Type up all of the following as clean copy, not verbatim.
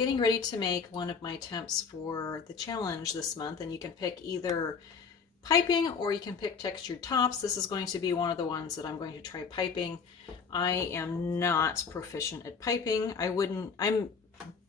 getting ready to make one of my attempts for the challenge this month, and you can pick either piping or you can pick textured tops. This is going to be one of the ones that I'm going to try piping. I am not proficient at piping. I'm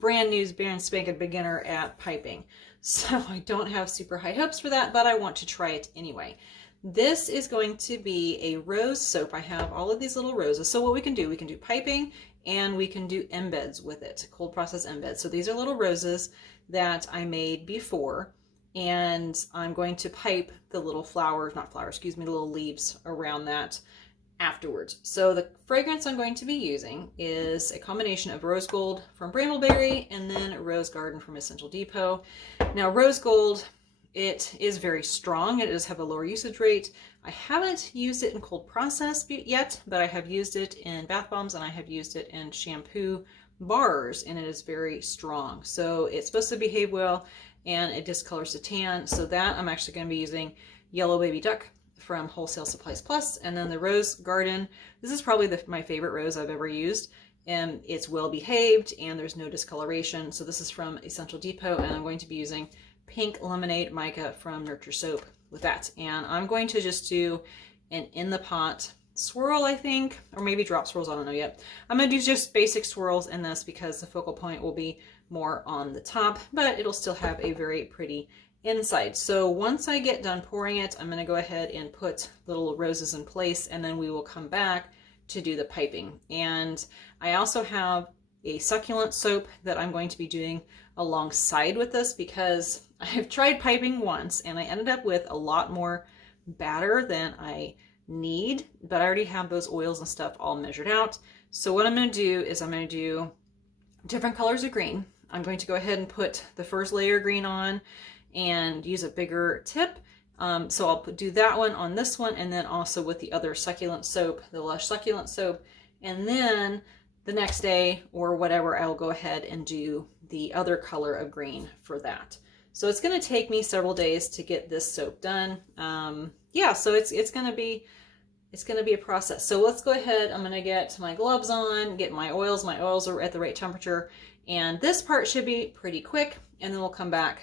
brand new, brand spanking beginner at piping. So I don't have super high hopes for that, but I want to try it anyway. This is going to be a rose soap. I have all of these little roses. So what we can do piping and we can do embeds with it, cold process embeds. So these are little roses that I made before, and I'm going to pipe the little flowers, not flowers, excuse me, the little leaves around that afterwards. So the fragrance I'm going to be using is a combination of rose gold from Brambleberry and then rose garden from Essential Depot. Now rose gold, it is very strong. It does have a lower usage rate. I haven't used it in cold process yet, but I have used it in bath bombs and I have used it in shampoo bars, and it is very strong. So it's supposed to behave well and it discolors the tan. So that I'm actually going to be using Yellow Baby Duck from Wholesale Supplies Plus, and then the Rose Garden. This is probably my favorite rose I've ever used, and it's well behaved and there's no discoloration. So this is from Essential Depot, and I'm going to be using Pink Lemonade Mica from Nurture Soap with that. And I'm going to just do an in the pot swirl, I think, or maybe drop swirls, I don't know yet. I'm going to do just basic swirls in this because the focal point will be more on the top, but it'll still have a very pretty inside. So once I get done pouring it, I'm going to go ahead and put little roses in place, and then we will come back to do the piping. And I also have a succulent soap that I'm going to be doing alongside with this, because I've tried piping once and I ended up with a lot more batter than I need, but I already have those oils and stuff all measured out. So what I'm going to do is I'm going to do different colors of green. I'm going to go ahead and put the first layer of green on and use a bigger tip. So I'll do that one on this one, and then also with the other succulent soap, the Lush succulent soap. And then the next day or whatever, I'll go ahead and do the other color of green for that. So it's going to take me several days to get this soap done. Yeah, so it's going to be a process. So let's go ahead. I'm going to get my gloves on, get my oils. My oils are at the right temperature, and this part should be pretty quick, and then we'll come back